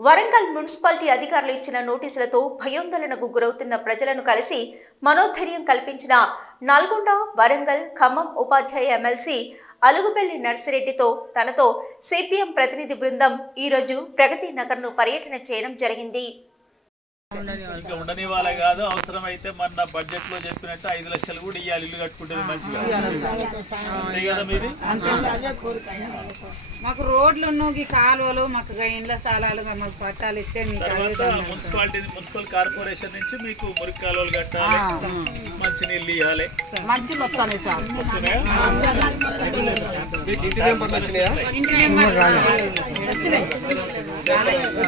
Warangal municipality అధికారులు ఇచ్చిన నోటీసులతో భయోందోళనకు గురవుతున్న ప్రజలను కలిసి మనోధైర్యం కల్పించిన నల్గొండ వరంగల్ ఖమ్మం ఉపాధ్యాయ ఎమ్మెల్సీ అలుగుబెల్లి నర్సిరెడ్డితో తనతో సిపిఎం ప్రతినిధి బృందం ఈరోజు ప్రగతి నగర్ను పర్యటన చేయడం జరిగింది. ఇంకా ఉండని వాళ్ళ కాదు అవసరమైతే మన బడ్జెట్లో చెప్పినట్టు ఐదు లక్షలు కూడా ఇవ్వాలి ఇల్లు మంచిగా. మీది మాకు రోడ్లు ఈ కాలువలు మాకు ఇండ్ల స్థలాలు మాకు పట్టాలు ఇస్తే మున్సిపాలిటీ మున్సిపల్ కార్పొరేషన్ నుంచి మీకు మురికి కాలువలు కట్టాలి మంచి నీళ్ళు ఇవ్వాలి. మంచి సార్. వస్తున్నాయా? ఇంటి నెంబర్ వచ్చినాయి.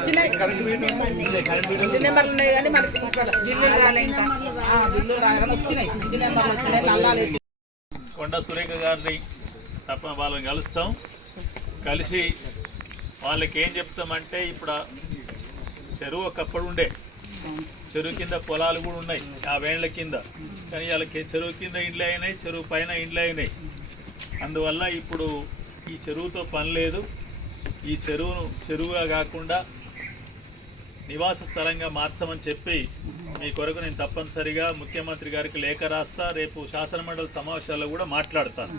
వచ్చినాయి. ఇంటి నెంబర్లు ఉన్నాయి కానీ మనకి బిల్లులు రాలే ఇంకా. ఆ, బిల్లులు రాగానే వచ్చినాయి. ఇంటి నెంబర్లు వచ్చినాయి నల్లాలు వచ్చి కొండ సురేఖ గారిని తప్ప వాళ్ళని కలుస్తాం. కలిసి వాళ్ళకి ఏం చెప్తామంటే ఇప్పుడు ఆ చెరువు ఒకప్పుడు ఉండే. చెరువు కింద పొలాలు కూడా ఉన్నాయి. యాభేళ్ళ కింద. కానీ వాళ్ళకి చెరువు కింద ఇండ్లు అయినాయి చెరువు పైన ఇండ్లు అయినాయి. అందువల్ల ఇప్పుడు ఈ చెరువుతో పని లేదు. ఈ చెరువును చెరువుగా కాకుండా నివాస స్థలంగా మార్చమని చెప్పి మీ కొరకు నేను తప్పనిసరిగా ముఖ్యమంత్రి గారికి లేఖ రాస్తా రేపు శాసనమండలి సమావేశాల్లో కూడా మాట్లాడతాను.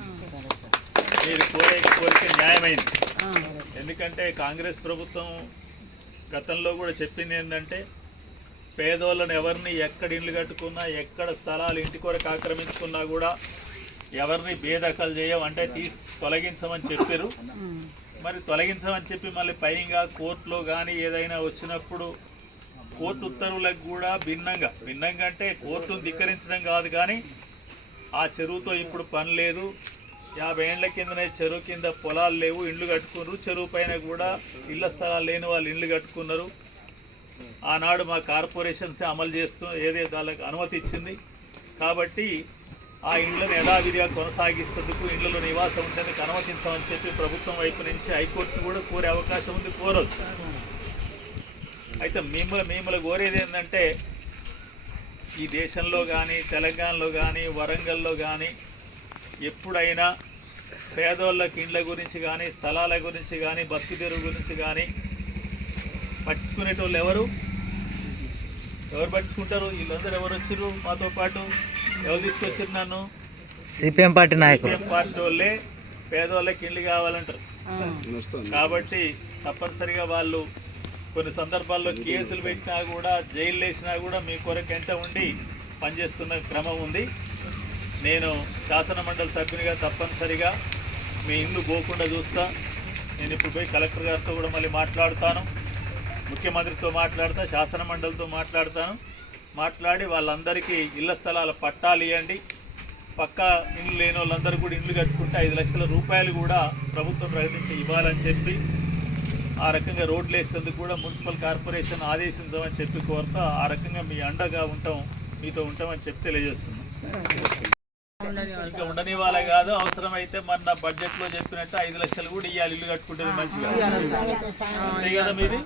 మీరు కోరే కోరిక న్యాయమైంది. ఎందుకంటే కాంగ్రెస్ ప్రభుత్వం గతంలో కూడా చెప్పింది ఏంటంటే పేదోళ్ళని ఎవరిని ఎక్కడ ఇండ్లు కట్టుకున్నా ఎక్కడ స్థలాలు ఇంటి కొరకు ఆక్రమించుకున్నా కూడా ఎవరిని బేదఖలు చేయం అంటే తీసి తొలగించమని చెప్పారు మరి తొలగించమని చెప్పి మళ్ళీ పైగా కోర్టులో కానీ ఏదైనా వచ్చినప్పుడు కోర్టు ఉత్తర్వులకు కూడా భిన్నంగా భిన్నంగా అంటే కోర్టును ధిక్కరించడం కాదు కానీ ఆ చెరువుతో ఇప్పుడు పని లేదు. యాభై ఏండ్ల కిందనే చెరువు కింద పొలాలు లేవు ఇండ్లు కట్టుకున్నారు. చెరువు పైన కూడా ఇళ్ళ స్థలాలు లేని వాళ్ళు ఇండ్లు కట్టుకున్నారు. ఆనాడు మా కార్పొరేషన్స్ అమలు చేస్తూ ఏదే వాళ్ళకి అనుమతి ఇచ్చింది. కాబట్టి ఆ ఇండ్లను యథావిధిగా కొనసాగిస్తేందుకు ఇండ్లలో నివాసం ఉండేందుకు అనుమతించమని చెప్పి ప్రభుత్వం వైపు నుంచి హైకోర్టును కూడా కోరే అవకాశం ఉంది కోరవచ్చు అయితే మిమ్మల్ని మిమ్మల్ని కోరేది ఏంటంటే ఈ దేశంలో కానీ తెలంగాణలో కానీ వరంగల్లో కానీ ఎప్పుడైనా పేదోళ్ళకి ఇండ్ల గురించి కానీ స్థలాల గురించి కానీ బతుకుదెరువు గురించి కానీ పట్టించుకునేటోళ్ళు ఎవరు? ఎవరు పట్టించుకుంటారు? వీళ్ళందరూ ఎవరు వచ్చారు మాతో పాటు? ఎవరు తీసుకొచ్చారు నన్ను? సిపిఎం పార్టీ నాయకులు. సిపిఎం పార్టీ వాళ్ళే పేదవాళ్ళకి ఇల్లు కావాలంటారు. కాబట్టి తప్పనిసరిగా వాళ్ళు కొన్ని సందర్భాల్లో కేసులు పెట్టినా కూడా జైలు వేసినా కూడా మీ కొరకు ఎంత ఉండి పనిచేస్తున్న క్రమం ఉంది. నేను శాసన మండలి సభ్యునిగా తప్పనిసరిగా మీ ఇల్లు పోకుండా చూస్తా. నేను ఇప్పుడు పోయి కలెక్టర్ గారితో కూడా మళ్ళీ మాట్లాడతాను. ముఖ్యమంత్రితో మాట్లాడతా శాసన మండలితో మాట్లాడతాను. మాట్లాడి వాళ్ళందరికీ ఇళ్ళ స్థలాల పట్టాలు ఇవ్వండి. పక్క ఇల్లు లేని వాళ్ళందరూ కూడా ఇల్లు కట్టుకుంటే ఐదు లక్షల రూపాయలు కూడా ప్రభుత్వం ప్రకటించి ఇవ్వాలని చెప్పి ఆ రకంగా రోడ్లు వేసేందుకు కూడా మున్సిపల్ కార్పొరేషన్ ఆదేశించమని చెప్పి కోరుతా ఆ రకంగా మీ అండగా ఉంటాం మీతో ఉంటామని చెప్పి తెలియజేస్తున్నాం. ఇంకా ఉండని వాళ్ళ కాదు అవసరమైతే మన బడ్జెట్లో చెప్పినట్టు ఐదు లక్షలు కూడా ఇవ్వాలి ఇల్లు కట్టుకుంటుంది మంచిగా. మీది?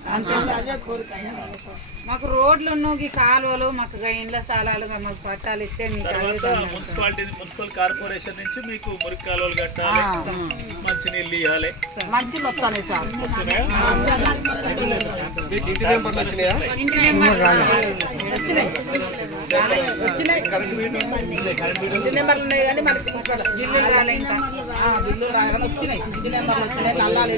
మాకు రోడ్లు ఈ కాలువలు మాకు ఇండ్ల స్థలాలు మాకు పట్టాలు ఇస్తే మున్సిపాలిటీ మున్సిపల్ కార్పొరేషన్ నుంచి మీకు మురికి కాలువలు కట్టాలి మంచి నీళ్ళు ఇవ్వాలి మంచి సార్. నెంబర్ వచ్చినాయి? వచ్చినాయి. ఇంటి నెంబర్లు ఉన్నాయి. కానీ మనకి బిల్లులు రాలే ఇంకా. ఆ, బిల్లులు రాగానే వచ్చినాయి. ఇంటి నెంబర్లు వచ్చినాయి నల్లాలు